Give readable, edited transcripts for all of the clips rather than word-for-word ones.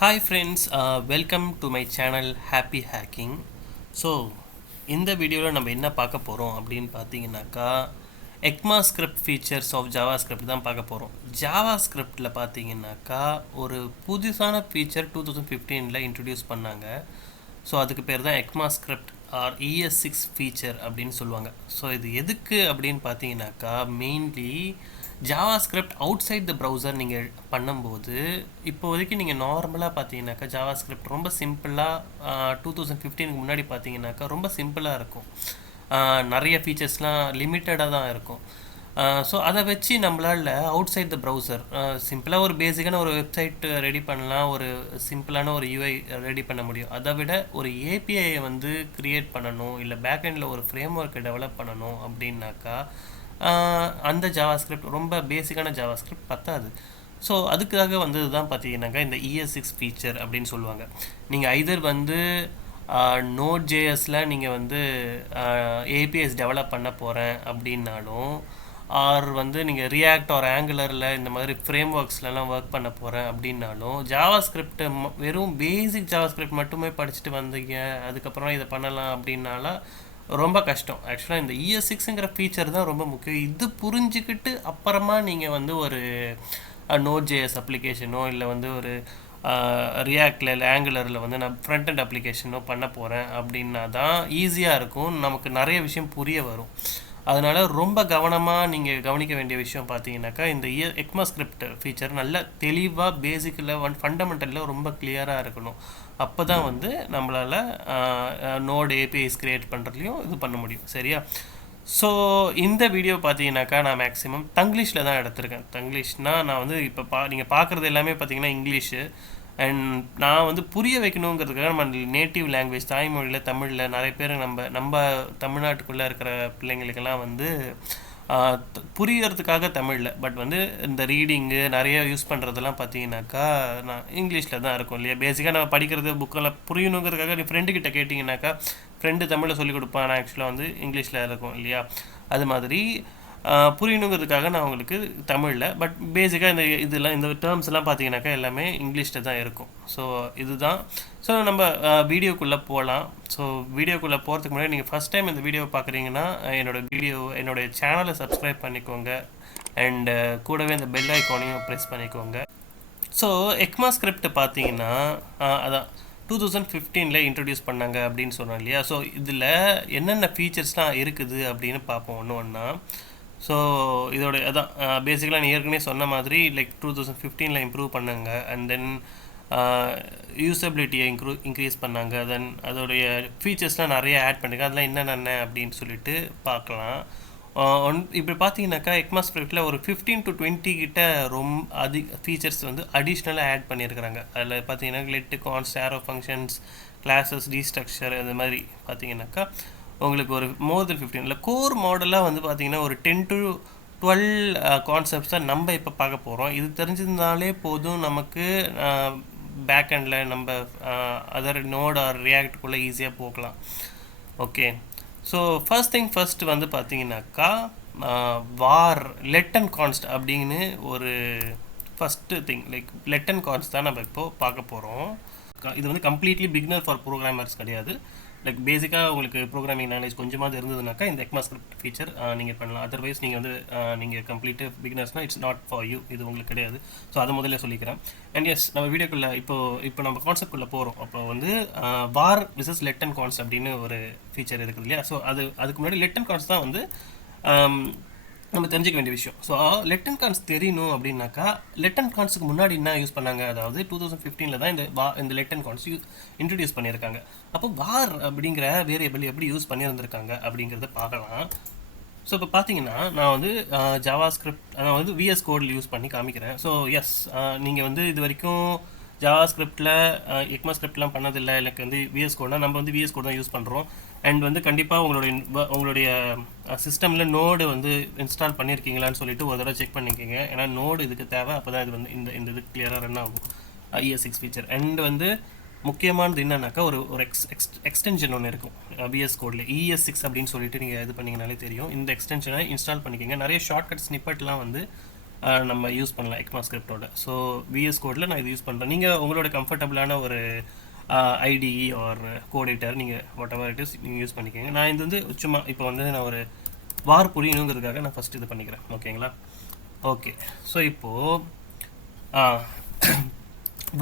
Hi friends, welcome to my channel Happy Hacking. So இந்த வீடியோவில் நம்ம என்ன பார்க்க போகிறோம் அப்படின்னு பார்த்தீங்கன்னாக்கா ECMAScript ஃபீச்சர்ஸ் ஆஃப் ஜாவாஸ்கிரிப்ட் தான் பார்க்க போகிறோம். ஜாவாஸ்கிரிப்டில் பார்த்தீங்கன்னாக்கா ஒரு புதுசான ஃபீச்சர் 2015 இன்ட்ரடியூஸ் பண்ணாங்க. ஸோ அதுக்கு பேர் தான் ECMAScript ஆர் ES6 ஃபீச்சர் அப்படின்னு சொல்லுவாங்க. ஸோ இது எதுக்கு அப்படின்னு பார்த்தீங்கன்னாக்கா mainly JavaScript outside the browser நீங்கள் பண்ணும்போது இப்போதைக்கு நீங்கள் நார்மலாக பார்த்தீங்கன்னாக்கா ஜாவாஸ்கிரிப்ட் ரொம்ப சிம்பிளாக 2015க்கு முன்னாடி பார்த்தீங்கன்னாக்கா ரொம்ப சிம்பிளாக இருக்கும். நிறைய ஃபீச்சர்ஸ்லாம் லிமிட்டடாக தான் இருக்கும். ஸோ அதை வச்சு நம்மளால் அவுட் சைட் த ப்ரௌசர் சிம்பிளாக ஒரு பேசிக்கான ஒரு வெப்சைட் ரெடி பண்ணலாம், ஒரு சிம்பிளான ஒரு யூஐ ரெடி பண்ண முடியும். அதை விட ஒரு ஏபிஐயை வந்து க்ரியேட் பண்ணணும், இல்லை பேக்எண்டில் ஒரு ஃப்ரேம் ஒர்க்கை டெவலப் பண்ணணும் அப்படின்னாக்கா அந்த ஜாவாஸ்கிரிப்ட் ரொம்ப பேசிக்கான ஜாவாஸ்கிரிப்ட் பத்தாது. ஸோ அதுக்காக வந்தது தான் பார்த்தீங்கன்னாக்கா இந்த ES6 ஃபீச்சர் அப்படின்னு சொல்லுவாங்க. நீங்கள் ஐதர் வந்து நோட் ஜேஎஸில் நீங்கள் வந்து ஏபிஎஸ் டெவலப் பண்ண போகிறேன் அப்படின்னாலும், ஆர் வந்து நீங்கள் ரியாக்ட் ஆர் ஆங்குலரில் இந்த மாதிரி ஃப்ரேம் ஒர்க்ஸ்லாம் ஒர்க் பண்ண போகிறேன் அப்படின்னாலும், ஜாவாஸ்கிரிப்டை வெறும் பேசிக் ஜாவாஸ்கிரிப்ட் மட்டுமே படிச்சுட்டு வந்தீங்க அதுக்கப்புறம் இதை பண்ணலாம் அப்படின்னாலாம் ரொம்ப கஷ்டம். ஆக்சுவலாக இந்த ES6ங்கிற ஃபீச்சர் தான் ரொம்ப முக்கியம். இது புரிஞ்சுக்கிட்டு அப்புறமா நீங்கள் வந்து ஒரு நோட் ஜேஎஸ் அப்ளிகேஷனோ இல்லை வந்து ஒரு ரியாக்டில் இல்லை ஆங்குலரில் வந்து நான் ஃப்ரண்ட் அண்ட் அப்ளிகேஷனோ பண்ண போகிறேன் அப்படின்னா தான் ஈஸியாக இருக்கும், நமக்கு நிறைய விஷயம் புரிய வரும். அதனால் ரொம்ப கவனமாக நீங்கள் கவனிக்க வேண்டிய விஷயம் பார்த்தீங்கன்னாக்கா இந்த ECMAScript ஃபீச்சர் நல்ல தெளிவாக பேசிக்கில் ஃபண்டமெண்டலில் ரொம்ப கிளியராக இருக்கணும். அப்போ தான் வந்து நம்மளால் நோட் ஏபிஐஸ் க்ரியேட் பண்ணுறதுலையும் இது பண்ண முடியும். சரியா? ஸோ இந்த வீடியோ பார்த்தீங்கன்னாக்கா நான் மேக்ஸிமம் தங்கிலீஷில் தான் எடுத்திருக்கேன். தங்கிலீஷ்னால் நான் வந்து இப்போ நீங்கள் பார்க்குறது எல்லாமே பார்த்தீங்கன்னா இங்கிலீஷு. அண்ட் நான் வந்து புரிய வைக்கணுங்கிறதுக்காக நம்ம நேட்டிவ் லாங்குவேஜ் தாய்மொழியில் தமிழில் நிறைய பேர் நம்ம தமிழ்நாட்டுக்குள்ளே இருக்கிற பிள்ளைங்களுக்கெல்லாம் வந்து புரியறதுக்காக தமிழில், பட் வந்து இந்த ரீடிங்கு நிறைய யூஸ் பண்ணுறதெல்லாம் பார்த்தீங்கன்னாக்கா நான் இங்கிலீஷில் தான் இருக்கும் இல்லையா. பேசிக்காக நம்ம படிக்கிறது புக்கெல்லாம் புரியணுங்கிறதுக்காக நீ ஃப்ரெண்டுக்கிட்ட கேட்டிங்கனாக்கா ஃப்ரெண்டு தமிழில் சொல்லிக் கொடுப்பான், நான் ஆக்சுவலாக வந்து இங்கிலீஷில் இருக்கும் இல்லையா. அது மாதிரி புரியணுங்கிறதுக்காக நான் உங்களுக்கு தமிழில், பட் பேசிக்காக இந்த டேர்ம்ஸ் எல்லாம் பார்த்தீங்கன்னாக்கா எல்லாமே இங்கிலீஷில் தான் இருக்கும். ஸோ இதுதான். ஸோ நம்ம வீடியோக்குள்ளே போகலாம். ஸோ வீடியோக்குள்ளே போகிறதுக்கு முன்னாடி நீங்கள் ஃபஸ்ட் டைம் இந்த வீடியோவை பார்க்குறீங்கன்னா என்னோடய சேனலை சப்ஸ்கிரைப் பண்ணிக்கோங்க. அண்டு கூடவே இந்த பெல் ஐக்கானையும் ப்ரெஸ் பண்ணிக்கோங்க. ஸோ ECMAScript பார்த்தீங்கன்னா அதான் 2015 இன்ட்ரடியூஸ் பண்ணாங்க அப்படின்னு சொன்னோம் இல்லையா. ஸோ இதில் என்னென்ன ஃபீச்சர்ஸ்லாம் இருக்குது அப்படின்னு பார்ப்போம் ஒன்று ஒன்றா. ஸோ இதோட அதான் பேசிக்கலாக நான் ஏற்கனவே சொன்ன மாதிரி லைக் 2015 இம்ப்ரூவ் பண்ணாங்க. அண்ட் தென் யூசபிலிட்டியை இன்க்ரீஸ் பண்ணாங்க. தென் அதோடைய ஃபீச்சர்ஸ்லாம் நிறைய ஆட் பண்ணிங்க. அதெல்லாம் என்னென்ன அப்படின்னு சொல்லிட்டு பார்க்கலாம். இப்படி பார்த்தீங்கன்னாக்கா ECMAScriptல ஒரு 15 to 20 கிட்ட ரொம்ப ஃபீச்சர்ஸ் வந்து அடிஷ்னலாக ஆட் பண்ணியிருக்கிறாங்க. அதில் பார்த்தீங்கன்னா லெட், கான்ஸ்ட், ஆரோ ஃபங்க்ஷன்ஸ், கிளாஸஸ், டீஸ்ட்ரக்சர், அது மாதிரி பார்த்தீங்கன்னாக்கா உங்களுக்கு ஒரு மோர் தென் 15 இல்லை கோர் மாடலாக வந்து பார்த்தீங்கன்னா ஒரு 10 to 12 கான்செப்ட்ஸ் தான் நம்ம இப்போ பார்க்க போகிறோம். இது தெரிஞ்சிருந்தாலே போதும் நமக்கு பேக்எண்டில் நம்ம அதர் நோட் ஆர் ரியாக்டுக்குள்ளே ஈஸியாக போகலாம். Okay. So first thing first வந்து பார்த்தீங்கன்னாக்கா வார் லெட் அண்ட் கான்ஸ்ட் அப்படின்னு ஒரு first thing like let and const தான் நம்ம இப்போது பார்க்க போகிறோம். இது வந்து கம்ப்ளீட்லி பிகினர் ஃபார் ப்ரோக்ராமர்ஸ் கிடையாது. லைக் பேசிக்காக உங்களுக்கு ப்ரோக்ராமிங் நாலேஜ் கொஞ்சமாக இருந்ததுனாக்கா இந்த ECMAScript ஃபீச்சர் நீங்கள் பண்ணலாம். அதர்வைஸ் நீங்கள் வந்து நீங்கள் கம்ப்ளீட்டு பிகினர்ஸ்னால் இட்ஸ் நாட் ஃபார் யூ, இது உங்களுக்கு கிடையாது. ஸோ அதை முதல்ல சொல்லிக்கிறேன். அண்ட் எஸ், நம்ம வீடியோக்குள்ளே இப்போ நம்ம கான்செப்ட்குள்ளே போகிறோம். அப்போ வந்து வார் விசஸ் லெட் அண்ட் கான்ஸ்ட் அப்படின்னு ஒரு ஃபீச்சர் இருக்குது இல்லையா. ஸோ அதுக்கு முன்னாடி லெட் அண்ட் கான்ஸ்ட் தான் வந்து நம்ம தெரிஞ்சிக்க வேண்டிய விஷயம். ஸோ லெட் அண்ட் கான்ஸ் தெரியணும் அப்படின்னாக்கா லெட் அண்ட் கான்ஸுக்கு முன்னாடி என்ன யூஸ் பண்ணாங்க, அதாவது 2015 தான் இந்த லெட் அண்ட் கான்ஸ் இன்ட்ரடியூஸ் பண்ணியிருக்காங்க. அப்போ வார் அப்படிங்கிற வேரியபிள் எப்படி யூஸ் பண்ணியிருந்திருக்காங்க அப்படிங்கிறத பார்க்கலாம். ஸோ இப்போ பார்த்தீங்கன்னா நான் வந்து நான் வந்து VS கோடில் யூஸ் பண்ணி காமிக்கிறேன். ஸோ எஸ், நீங்கள் வந்து இது வரைக்கும் ஜாவாஸ்கிரிப்டில் ECMAScriptலாம் பண்ணதில்லை, எனக்கு வந்து VS கோட்னா நம்ம வந்து VS கோட் தான் யூஸ் பண்ணுறோம். அண்ட் வந்து கண்டிப்பாக உங்களுடைய சிஸ்டமில் நோடு வந்து இன்ஸ்டால் பண்ணியிருக்கீங்களான்னு சொல்லிட்டு ஒரு தடவை செக் பண்ணிக்கோங்க. ஏன்னா நோடு இதுக்கு தேவை, அப்போ தான் இது வந்து இந்த இது கிளியராக ரன் ஆகும் ES6 ஃபீச்சர். அண்ட் வந்து முக்கியமானது என்னன்னாக்கா ஒரு எக்ஸ்டென்ஷன் ஒன்று இருக்கும் VS கோடில் ES6 அப்படின்னு சொல்லிட்டு நீங்கள் இது பண்ணிங்கனாலே தெரியும். இந்த எக்ஸ்டென்ஷனை இன்ஸ்டால் பண்ணிக்கோங்க. நிறைய ஷார்ட்கட் ஸ்னிப்பெட்லாம் வந்து நம்ம யூஸ் பண்ணலாம் எக்மா ஸ்கிரிப்டோட. ஸோ விஎஸ் கோடில் நான் இது யூஸ் பண்ணுறேன். நீங்கள் உங்களோட கம்ஃபர்டபுளான ஒரு ஐடிஇ ஆர் கோடிட்டர் நீங்கள் வாட் எவர் இட் இஸ் நீங்கள் யூஸ் பண்ணிக்கோங்க. நான் இது வந்து சும்மா இப்போ வந்து நான் ஒரு வார் புரியணுங்கிறதுக்காக நான் ஃபஸ்ட் இது பண்ணிக்கிறேன். ஓகேங்களா? ஓகே. ஸோ இப்போது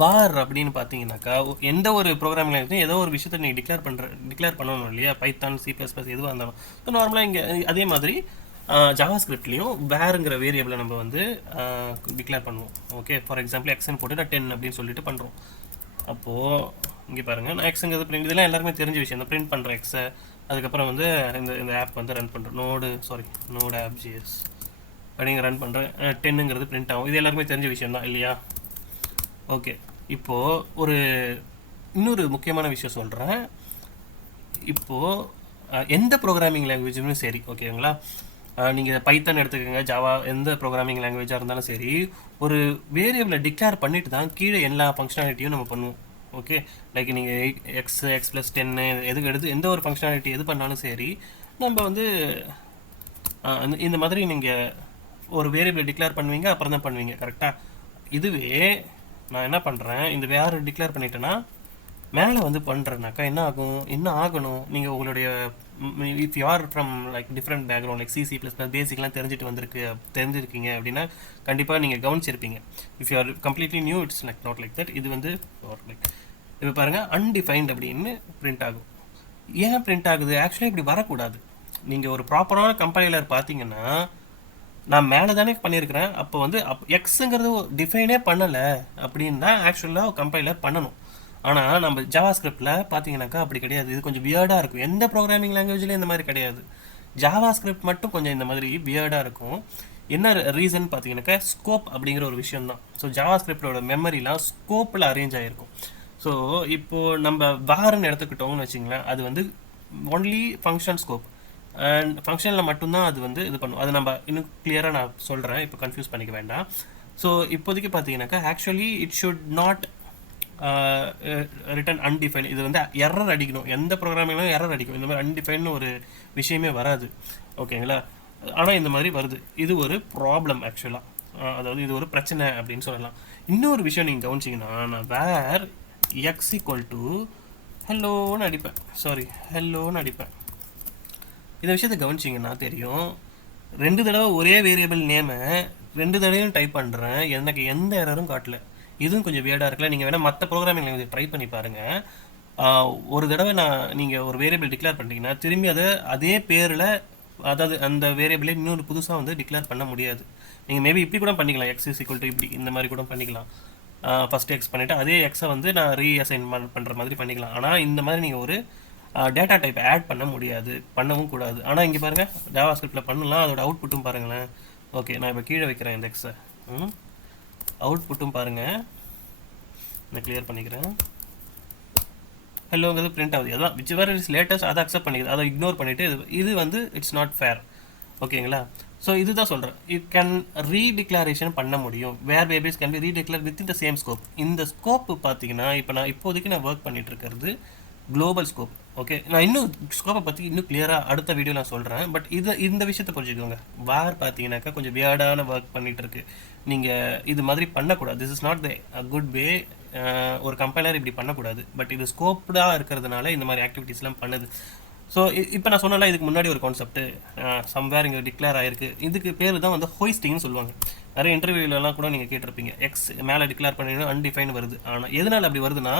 வார் அப்படின்னு பார்த்தீங்கன்னாக்கா எந்த ஒரு ப்ரோக்ராமிங் லாங்குவேஜ் ஏதோ ஒரு விஷயத்தை நீங்கள் டிக்ளேர் பண்ணணும் இல்லையா? பைத்தான், C++, எதுவாக இருந்தாலும். ஸோ நார்மலாக இங்கே அதே மாதிரி ஜாவா ஸ்கிரிப்ட்லேயும் வேறுங்கிற வேரியபிளை நம்ம வந்து டிக்ளேர் பண்ணுவோம். ஓகே, ஃபார் எக்ஸாம்பிள் எக்ஸ்ன்னு போட்டு நான் 10 அப்படின்னு சொல்லிட்டு பண்ணுறோம். அப்போது இங்கே பாருங்கள், நான் எக்ஸுங்கிறது பிரிண்ட், இதெல்லாம் எல்லாருமே தெரிஞ்ச விஷயம் தான். பிரிண்ட் பண்ணுறேன் எக்ஸை, அதுக்கப்புறம் வந்து இந்த ஆப் வந்து ரன் பண்ணுறேன். நோடு ஆப் ஜிஎஸ் அப்படிங்க ரன் பண்ணுறேன். 10ங்கிறது பிரிண்ட் ஆகும். இது எல்லாருமே தெரிஞ்ச விஷயம் தான் இல்லையா? ஓகே, இப்போது இன்னொரு முக்கியமான விஷயம் சொல்கிறேன். இப்போது எந்த ப்ரோக்ராமிங் லாங்குவேஜுமே சரி, ஓகேங்களா? நீங்கள் பைத்தான் எடுத்துக்கோங்க, ஜாவா, எந்த ப்ரோக்ராமிங் லாங்குவேஜாக இருந்தாலும் சரி, ஒரு வேரியபிளை டிக்ளேர் பண்ணிட்டு தான் கீழே எல்லா ஃபங்க்ஷனாலிட்டியும் நம்ம பண்ணுவோம். ஓகே, லைக் நீங்கள் x+10 எந்த ஒரு ஃபங்க்ஷனாலிட்டி எது பண்ணாலும் சரி, நம்ம வந்து இந்த மாதிரி நீங்கள் ஒரு வேரியபிளை டிக்ளேர் பண்ணுவீங்க, அப்புறம் தான் பண்ணுவீங்க. கரெக்டாக? இதுவே நான் என்ன பண்ணுறேன், இந்த வேறு டிக்ளேர் பண்ணிட்டேன்னா மேலே வந்து பண்ணுறேன்னாக்கா என்ன ஆகணும், நீங்கள் உங்களுடைய if you are from like different background, like C++ பேசிக்லாம் தெரிஞ்சிருக்கீங்க அப்படின்னா கண்டிப்பாக நீங்கள் கவனிச்சிருப்பீங்க. If you are completely new, it's like not like that. இது வந்து லைக் இப்போ பாருங்கள், அன்டிஃபைன்ட் அப்படின்னு பிரிண்ட் ஆகும். ஏன் பிரிண்ட் ஆகுது? ஆக்சுவலி இப்படி வரக்கூடாது. நீங்கள் ஒரு ப்ராப்பரான கம்பைலர் பார்த்தீங்கன்னா, நான் மேலே தானே பண்ணியிருக்கிறேன், அப்போ வந்து எக்ஸுங்கிறது டிஃபைனே பண்ணலை அப்படின்னு தான் ஆக்சுவலாக கம்பைலர் பண்ணணும். ஆனால் நம்ம ஜாவா ஸ்கிரிப்டில் பார்த்தீங்கன்னாக்கா அப்படி கிடையாது. இது கொஞ்சம் வியர்டாக இருக்கும். எந்த ப்ரோக்ராமிங் லாங்குவேஜ்லேயும் இந்த மாதிரி கிடையாது. ஜாவா ஸ்கிரிப்ட் மட்டும் கொஞ்சம் இந்த மாதிரி வியர்டாக இருக்கும். என்ன ரீசன் பார்த்தீங்கன்னாக்கா ஸ்கோப் அப்படிங்கிற ஒரு விஷயம் தான். ஸோ ஜாவா ஸ்கிரிப்டோட மெமரிலாம் ஸ்கோப்பில் அரேஞ்ச் ஆகிருக்கும். ஸோ இப்போது நம்ம வார்னு எடுத்துக்கிட்டோம்னு வச்சிங்களேன், அது வந்து ஒன்லி ஃபங்க்ஷன் ஸ்கோப் அண்ட் ஃபங்க்ஷனில் மட்டும்தான் அது வந்து இது பண்ணும். அது நம்ம இன்னும் கிளியராக நான் சொல்கிறேன், இப்போ கன்ஃபியூஸ் பண்ணிக்க வேண்டாம். ஸோ இப்போதைக்கு பார்த்தீங்கன்னாக்கா actually it should not return undefine. இது வந்து எரர் அடிக்கணும். எந்த ப்ரோக்ராமிங்லும் எரர் அடிக்கும். இந்த மாதிரி அன்டிஃபைன்னு ஒரு விஷயமே வராது. ஓகேங்களா? ஆனால் இந்த மாதிரி வருது. இது ஒரு ப்ராப்ளம் ஆக்சுவலாக. அதாவது இது ஒரு பிரச்சனை அப்படின்னு சொல்லலாம். இன்னொரு விஷயம் நீங்கள் கவனிச்சிங்கன்னா, நான் வேர் எக்ஸ் ஈக்குவல் டு ஹெல்லோன்னு அடிப்பேன். இந்த விஷயத்தை கவனிச்சிங்கன்னா தெரியும், 2 தடவை ஒரே வேரியபிள் நேமை 2 தடவையும் டைப் பண்ணுறேன், எனக்கு எந்த எரரும் காட்டல. இதுவும் கொஞ்சம் வியர்டாக இருக்குல்ல. நீங்கள் வேணால் மற்ற ப்ரோக்ராமிங் லாங்குவேஜ் ட்ரை பண்ணி பாருங்கள். ஒரு தடவை நீங்கள் ஒரு வேரியபிள் டிக்ளேர் பண்ணிட்டீங்கன்னா திரும்பி அதே பேரில், அதாவது அந்த வேரியபிளே இன்னொரு புதுசாக வந்து டிக்ளேர் பண்ண முடியாது. நீங்கள் மேபி இப்படி கூட பண்ணிக்கலாம், x = இப்படி, இந்த மாதிரி கூட பண்ணிக்கலாம். ஃபஸ்ட்டு எக்ஸ் பண்ணிவிட்டு அதே எக்ஸை வந்து நான் ரீஅசைன் பண்ணுற மாதிரி பண்ணிக்கலாம். ஆனால் இந்த மாதிரி நீங்கள் ஒரு டேட்டா டைப் ஆட் பண்ண முடியாது, பண்ணவும் கூடாது. ஆனால் இங்கே பாருங்கள், ஜாவா ஸ்கிரிப்டில் பண்ணலாம். அதோட அவுட்புட்டும் பாருங்களேன். ஓகே, நான் இப்போ கீழே வைக்கிறேன் இந்த எக்ஸை. அவுட்புட்டும் பாருங்கள், நான் கிளியர் பண்ணிக்கிறேன். ஹெல்லோங்கிறது பிரிண்ட் ஆகுது. அதான் விச் எவர் இஸ் லேட்டஸ்ட் அதை அக்செப்ட் பண்ணிக்குது. அதை இக்னோர் பண்ணிவிட்டு இது வந்து இட்ஸ் நாட் ஃபேர். ஓகேங்களா? ஸோ இதுதான் சொல்கிறேன், இட் கேன் ரீடிக்ளரேஷன் பண்ண முடியும். Variables can be redeclare within the same scope. இந்த ஸ்கோப்பு பார்த்தீங்கன்னா இப்போதைக்கு நான் ஒர்க் பண்ணிட்டு இருக்கிறது குளோபல் ஸ்கோப். ஓகே, நான் இன்னும் ஸ்கோப்பை பற்றி இன்னும் கிளியராக அடுத்த வீடியோ நான் சொல்கிறேன். பட் இந்த விஷயத்தை புரிஞ்சுக்கோங்க. வார் பார்த்தீங்கன்னாக்கா கொஞ்சம் வியர்டான ஒர்க் பண்ணிகிட்டு இருக்கு. நீங்கள் இது மாதிரி பண்ணக்கூடாது. This is not the good way. ஒரு கம்பைலர் இப்படி பண்ணக்கூடாது. பட் இது ஸ்கோப்டாக இருக்கிறதுனால இந்த மாதிரி ஆக்டிவிட்டீஸ்லாம் பண்ணுது. ஸோ இப்போ நான் சொன்னால இதுக்கு முன்னாடி ஒரு கான்செப்ட் சம்வேர் இங்கே டிக்ளேர் ஆகிருக்கு. இதுக்கு பேர் தான் வந்து ஹோஸ்டிங்னு சொல்லுவாங்க. நிறைய இன்டர்வியூலலாம் கூட நீங்கள் கேட்டிருப்பீங்க, எக்ஸ் மேலே டிக்ளேர் பண்ணிங்கன்னா அன்டிஃபைன் வருது. ஆனால் எதனால் அப்படி வருதுன்னா,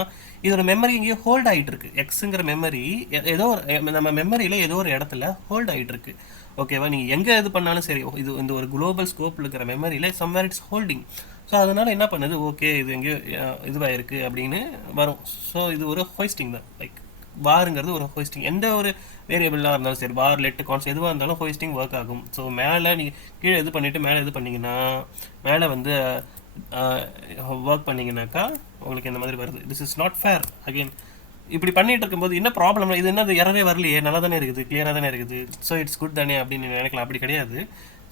இதோட மெமரி இங்கேயே ஹோல்ட் ஆகிட்டு இருக்கு. எக்ஸுங்கிற மெமரி ஏதோ நம்ம மெமரியில் ஏதோ ஒரு இடத்துல ஹோல்ட் ஆகிட்டு இருக்கு. ஓகேவா? நீங்கள் எங்கே இது பண்ணாலும் சரி, இது இந்த ஒரு குளோபல் ஸ்கோப்பில் இருக்கிற மெமரியில் சம்வேர் இட்ஸ் ஹோல்டிங். ஸோ அதனால் என்ன பண்ணுது, ஓகே இது எங்கேயோ இதுவாக இருக்குது அப்படின்னு வரும். ஸோ இது ஒரு ஹோஸ்டிங் தான். லைக் வாருங்கிறது ஒரு ஹோஸ்டிங். எந்த ஒரு வேரியபிளாக இருந்தாலும் சரி, வார், லெட், கான்ஸ்ட் எதுவாக இருந்தாலும் ஹோஸ்டிங் ஒர்க் ஆகும். ஸோ மேலே நீங்கள் கீழே இது பண்ணிவிட்டு மேலே இது பண்ணிங்கன்னா, மேலே வந்து ஒர்க் பண்ணிங்கனாக்கா உங்களுக்கு இந்த மாதிரி வருது. This is not fair. Again இப்படி பண்ணிகிட்டு இருக்கும்போது என்ன ப்ராப்ளம், இது என்ன எரரே வரலையே, நல்லா தானே இருக்குது, கிளியராக தானே இருக்குது, ஸோ இட்ஸ் குட் தானே அப்படின்னு நினைக்கலாம். அப்படி கிடையாது.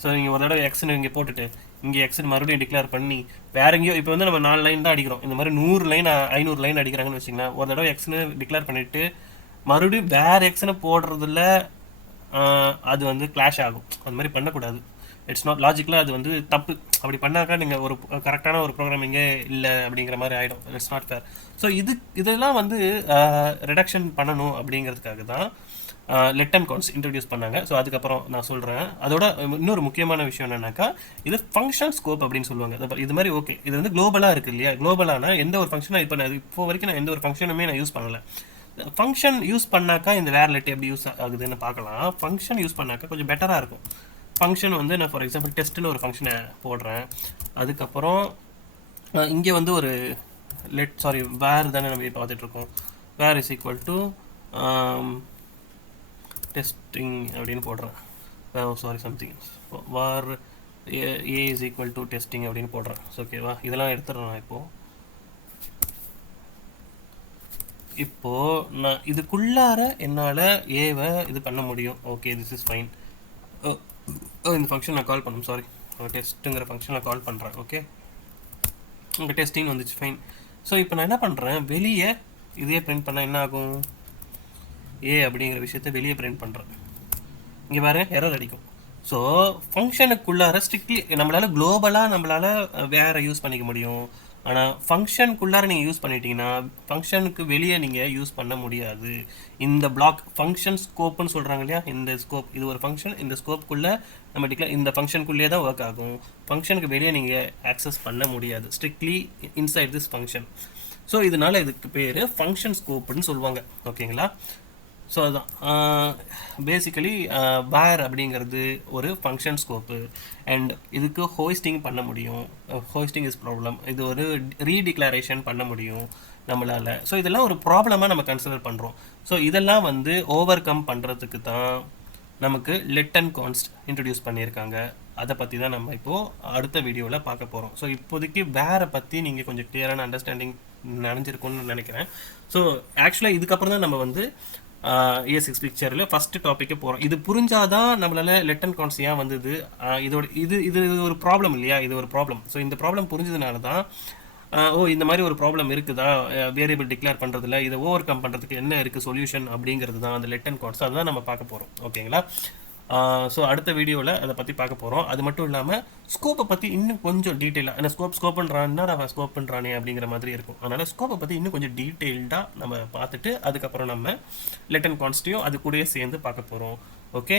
ஸோ நீங்கள் ஒரு தடவை எக்ஸ்னு இங்கே போட்டுட்டு இங்கே எக்ஸ்னு மறுபடியும் டிக்ளேர் பண்ணி வேறு எங்கேயோ, இப்போ வந்து நம்ம 4 லைன் தான் அடிக்கிறோம். இந்த மாதிரி 100 லைன் 500 லைன் அடிக்கிறாங்கன்னு வச்சிங்கன்னா, ஒரு தடவை எக்ஸ்னு டிக்ளேர் பண்ணிவிட்டு மறுபடியும் வேறு எக்ஸ்னு போடுறதுல அது வந்து கிளாஷ் ஆகும். அந்த மாதிரி பண்ணக்கூடாது. இட்ஸ் நாட் லாஜிக்கலாக அது வந்து தப்பு. அப்படி பண்ணாக்கா நீங்கள் ஒரு கரெக்டான ஒரு ப்ரோக்ராமிங்கே இல்லை அப்படிங்கிற மாதிரி ஆகிடும். It's not fair. ஸோ இதெல்லாம் வந்து ரிடக்ஷன் பண்ணணும் அப்படிங்கிறதுக்காக தான் லெட் அண்ட் கவுண்ட்ஸ் இன்ட்ரடியூஸ் பண்ணாங்க. ஸோ அதுக்கப்புறம் நான் சொல்கிறேன். அதோட இன்னொரு முக்கியமான விஷயம் என்னன்னாக்கா, இது ஃபங்க்ஷன் ஸ்கோப் அப்படின்னு சொல்லுவாங்க. இது மாதிரி ஓகே, இது வந்து குளோபலாக இருக்குது இல்லையா? குளோபலானா எந்த ஒரு ஃபங்க்ஷனாக இப்போ வரைக்கும் நான் எந்த ஒரு ஃபங்க்ஷனுமே நான் யூஸ் பண்ணலை. ஃபங்க்ஷன் யூஸ் பண்ணாக்கா இந்த வேர் லெட் எப்படி யூஸ் ஆகுதுன்னு பார்க்கலாம். ஃபங்க்ஷன் யூஸ் பண்ணாக்கா கொஞ்சம் பெட்டராக இருக்கும். ஃபங்க்ஷன் வந்து நான் ஃபார் எக்ஸாம்பிள் டெஸ்ட்டுன்னு ஒரு ஃபங்க்ஷனை போடுறேன். அதுக்கப்புறம் இங்கே வந்து ஒரு வேர் தானே நம்ம பார்த்துட்ருக்கோம். Var is equal to testing அப்படின்னு போடுறேன். Something var a is equal to testing அப்படின்னு போடுறேன். ஓகேவா? இதெல்லாம் எடுத்துடுறேன் நான் இப்போது நான் இதுக்குள்ளார என்னால் ஏவை இது பண்ண முடியும். Okay, this is fine. இந்த ஃபங்க்ஷன் நான் கால் பண்ணணும். டெஸ்ட்டுங்கிற ஃபங்க்ஷன் நான் கால் பண்ணுறேன். ஓகே, உங்கள் டெஸ்டிங் வந்துச்சு, ஃபைன். ஸோ இப்போ நான் என்ன பண்ணுறேன், வெளியே இதே பிரிண்ட் பண்ணால் என்ன ஆகும்? ஏ அப்படிங்கிற விஷயத்த வெளியே பிரிண்ட் பண்ணுறேன். இங்கே வேறு எரர் அடிக்கும். ஸோ ஃபங்க்ஷனுக்குள்ளார ஸ்ட்ரிக்ட்லி நம்மளால் வேறு யூஸ் பண்ணிக்க முடியும். ஆனால் ஃபங்க்ஷனுக்குள்ளார நீங்கள் யூஸ் பண்ணிட்டீங்கன்னா ஃபங்க்ஷனுக்கு வெளியே நீங்கள் யூஸ் பண்ண முடியாது. இந்த பிளாக் ஃபங்க்ஷன் ஸ்கோப்புன்னு சொல்கிறாங்க இல்லையா? இந்த ஸ்கோப், இது ஒரு ஃபங்க்ஷன். இந்த ஸ்கோப்புக்குள்ளே நம்ம டிக்ளேர் இந்த ஃபங்க்ஷனுக்குள்ளேயே தான் ஒர்க் ஆகும். ஃபங்க்ஷனுக்கு வெளியே நீங்கள் ஆக்சஸ் பண்ண முடியாது. Strictly inside this function. So இதனால் இதுக்கு பேர் ஃபங்க்ஷன் ஸ்கோப்புன்னு சொல்லுவாங்க. ஓகேங்களா? ஸோ அதுதான் பேசிக்கலி வேர் அப்படிங்கிறது ஒரு ஃபங்க்ஷன் ஸ்கோப்பு. அண்ட் இதுக்கு ஹோஸ்டிங் பண்ண முடியும். Hosting is problem. இது ஒரு ரீடிக்ளரேஷன் பண்ண முடியும் நம்மளால். ஸோ இதெல்லாம் ஒரு ப்ராப்ளமாக நம்ம கன்சிடர் பண்ணுறோம். ஸோ இதெல்லாம் வந்து ஓவர் கம் பண்ணுறதுக்கு தான் நமக்கு லெட் அண்ட் கான்ஸ்ட் இன்ட்ரடியூஸ் பண்ணியிருக்காங்க. அதை பற்றி தான் நம்ம இப்போது அடுத்த வீடியோவில் பார்க்க போகிறோம். ஸோ இப்போதைக்கு வேரை பற்றி நீங்கள் கொஞ்சம் கிளியரான அண்டர்ஸ்டாண்டிங் நினைஞ்சிருக்கும்னு நினைக்கிறேன். ஸோ ஆக்சுவலாக இதுக்கப்புறம் தான் நம்ம வந்து A6 பிக்சரில் ஃபஸ்ட்டு டாப்பிக்கே போகிறோம். இது புரிஞ்சாதான் நம்மளால் லெட் அண்ட் கான்ஸ்ட் ஏன் வந்தது, இது ஒரு ப்ராப்ளம் இல்லையா? இது ஒரு ப்ராப்ளம். ஸோ இந்த ப்ராப்ளம் புரிஞ்சதுனால தான் இந்த மாதிரி ஒரு ப்ராப்ளம் இருக்குதா வேரியபிள் டிக்ளேர் பண்ணுறதுல, இதை ஓவர் கம் பண்ணுறதுக்கு என்ன இருக்குது சொல்யூஷன் அப்படிங்கிறது தான் அந்த லெட் அண்ட் கான்ஸ்ட். அதுதான் நம்ம பார்க்க போகிறோம். ஓகேங்களா? ஸோ அடுத்த வீடியோவில் அதை பற்றி பார்க்க போகிறோம். அது மட்டும் இல்லாமல் ஸ்கோப்பை பற்றி இன்னும் கொஞ்சம் டீட்டெயிலாக, ஏன்னா ஸ்கோப்புன்றான்னா நம்ம ஸ்கோப்புன்றானே அப்படிங்கிற மாதிரி இருக்கும். அதனால் ஸ்கோப்பை பற்றி இன்னும் கொஞ்சம் டீட்டெயில்டாக நம்ம பார்த்துட்டு அதுக்கப்புறம் நம்ம லெட் அண்ட் கான்ஸ்ட்டையும் அது கூடயே சேர்ந்து பார்க்க போகிறோம். ஓகே,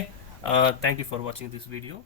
தேங்க்யூ ஃபார் வாட்சிங் திஸ் வீடியோ.